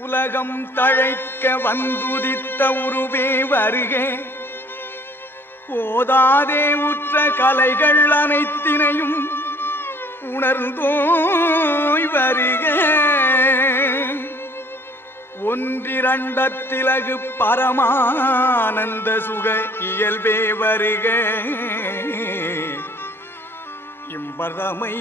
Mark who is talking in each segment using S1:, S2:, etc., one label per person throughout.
S1: உலகம் தழைக்க வந்துதித்த உருவே வருகே. போதாதே உற்ற கலைகள் அனைத்தினையும் உணர்ந்தோய் வருக. ஒன்றிரண்டத்திலகு பரமானந்த சுக இயல்பே வருக. இம்பதமை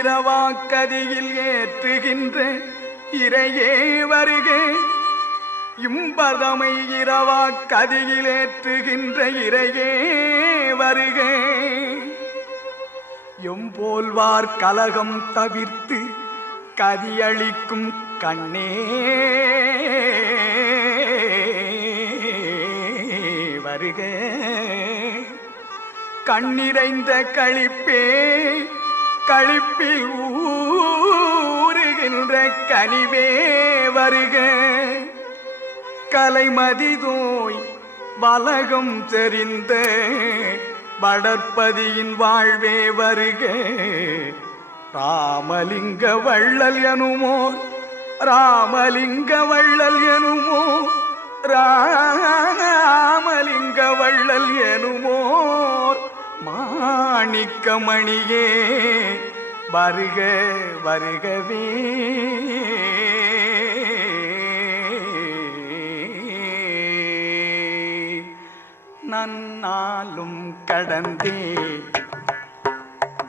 S1: இரவாக்கதியில் ஏற்றுகின்ற இறையே வருக. இம்பதமை இரவா கதியிலேற்றுகின்ற இறையே வருக. எம்போல்வார் கலகம் தவிர்த்து கதியளிக்கும் கண்ணே. வருக. கண்ணிறைந்த களிப்பே கழிப்பில் ஊ கனிவே வருக. கலைமதிதோய் வலகம் தெரிந்த வடற்பதியின் வாழ்வே வருக. ராமலிங்க வள்ளல் எனுமோ ராமலிங்க வள்ளல் எனுமோ ராமலிங்க வள்ளல் எனுமோ மாணிக்கமணியே வருக வருகவே. நன்னாலும் கடந்தே.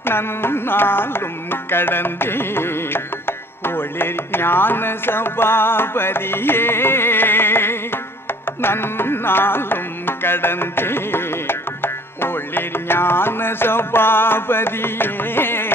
S1: நன்னாலும் கடந்தே. ஒளிர் ஞான சபாபதியே. நன்னாலும் கடந்தே. ஒளிர் ஞான சபாபதியே.